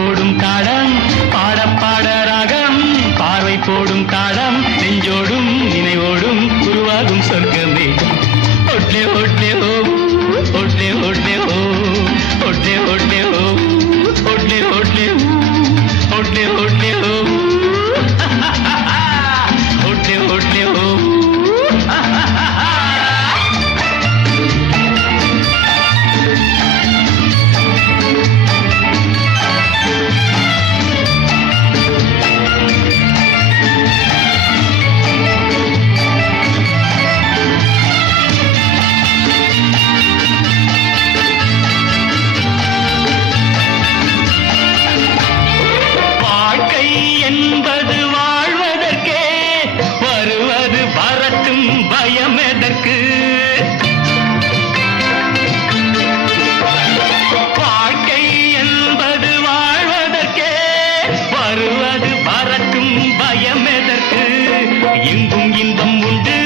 போடும் தாளம் பாட பாட ராகம் பார்வை போடும் தாளம் நெஞ்சோடும் நினைவோடும் உருவாகும் சொர்க்கமே ஒட்லே ஒட்லே ஓ ஒட்லே ஒட்லே ஓ ஒட்லே ஒட்லே ஓ ஒட்லே ஒட்லே ஒட்லே ஒட்லே ஓ ஒட்லே ஒட்லே ஓ என்பது வாழ்வதற்கே வருவது வரட்டும் பயம் எதற்கு வாழ்க்கை என்பது வாழ்வதற்கே வருவது வரட்டும் பயம் எதற்கு எங்கும் இன்பம் உண்டு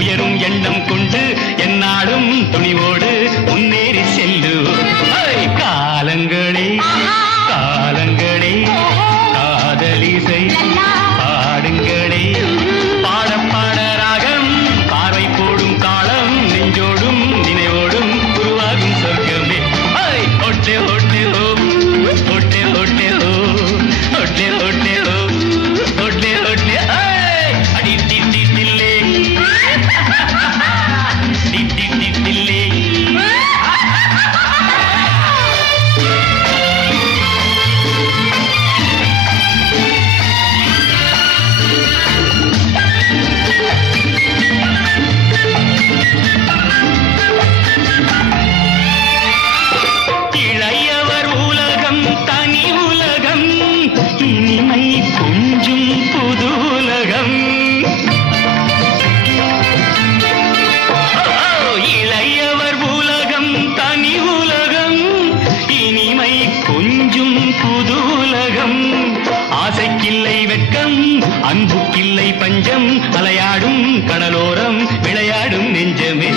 உயரும் எண்ணம் கொண்டு எந்நாளும் துணிவோடு முன்னேறி செல்லு காலங்களே காலங்களே காதலிசை பாடுங்களே பாட பாட ராகம் பார்வை போடும் காலம் நெஞ்சோடும் நினைவோடும் உருவாகும் சொர்க்கமே ஒட்டே ஒட்டே ஓ ஒட்டே ஒட்டே ஓ ஒட்டே ஒட்டே ஓ ஒட்டே ஒட்டே அடி டிட்டி டில்லே டிட்டி டில்லே இனிமை கொஞ்சும் புது உலகம் இளையவர் உலகம் தனி உலகம் இனிமை கொஞ்சும் புது உலகம் ஆசைக்கில்லை வெட்கம் அன்புக்கில்லை பஞ்சம் அலையாடும் கடலோரம் விளையாடும் நெஞ்சமே